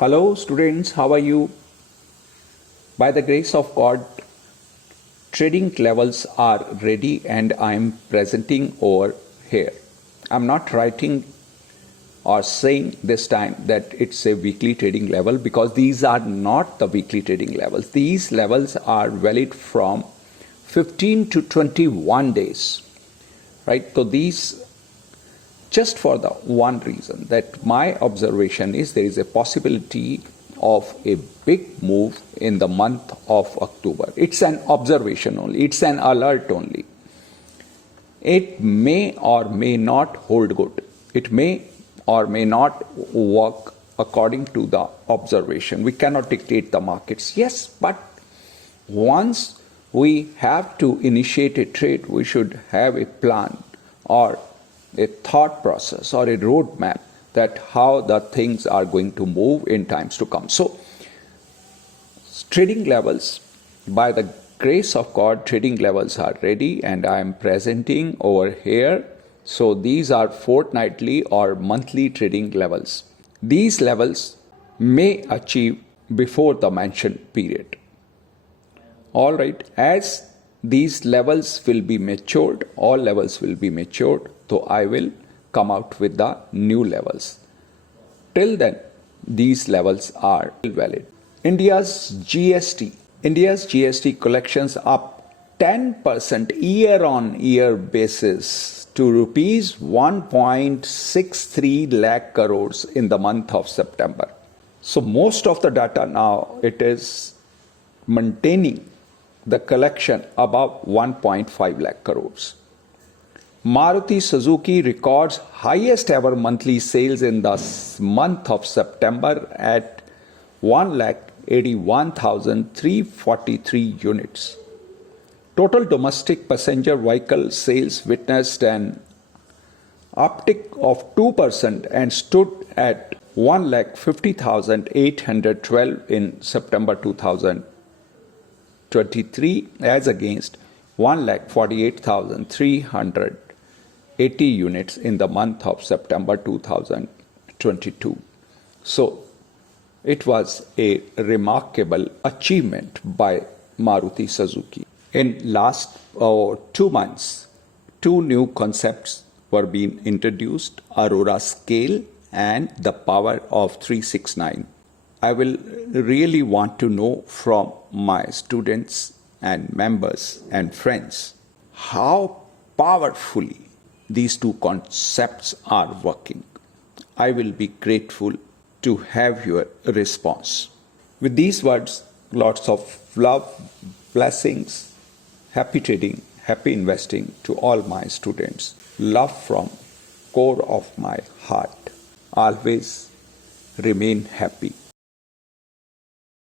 Hello students, how are you? By the grace of God, trading levels are ready and I am presenting over here. I'm not writing or saying this time that it's a weekly trading level because these are not the weekly trading levels. These levels are valid from 15 to 21 days, right? So these just for the one reason that my observation is there is a possibility of a big move in the month of October. It's an observation only. It's an alert only. It may or may not hold good. It may or may not work according to the observation. We cannot dictate the markets. Yes, but once we have to initiate a trade, we should have a plan or a thought process or a roadmap that how the things are going to move in times to come. So trading levels, by the grace of God, trading levels are ready and I am presenting over here. So these are fortnightly or monthly trading levels. These levels may achieve before the mentioned period. All right, as these levels will be matured, all levels will be matured, so I will come out with the new levels. Till then, these levels are valid. India's GST collections up 10% year on year basis to rupees 1.63 lakh crores in the month of September. So most of the data now, it is maintaining the collection above 1.5 lakh crores. Maruti Suzuki records highest ever monthly sales in the month of September at 1,81,343 units. Total domestic passenger vehicle sales witnessed an uptick of 2% and stood at 1,50,812 in September 2023 as against 1,48,380 units in the month of September 2022. So it was a remarkable achievement by Maruti Suzuki. In last 2 months, 2 new concepts were being introduced, Aurora Scale and the Power of 369. I will really want to know from my students and members and friends how powerfully these 2 concepts are working. I will be grateful to have your response. With these words, lots of love, blessings, happy trading, happy investing to all my students. Love from core of my heart. Always remain happy.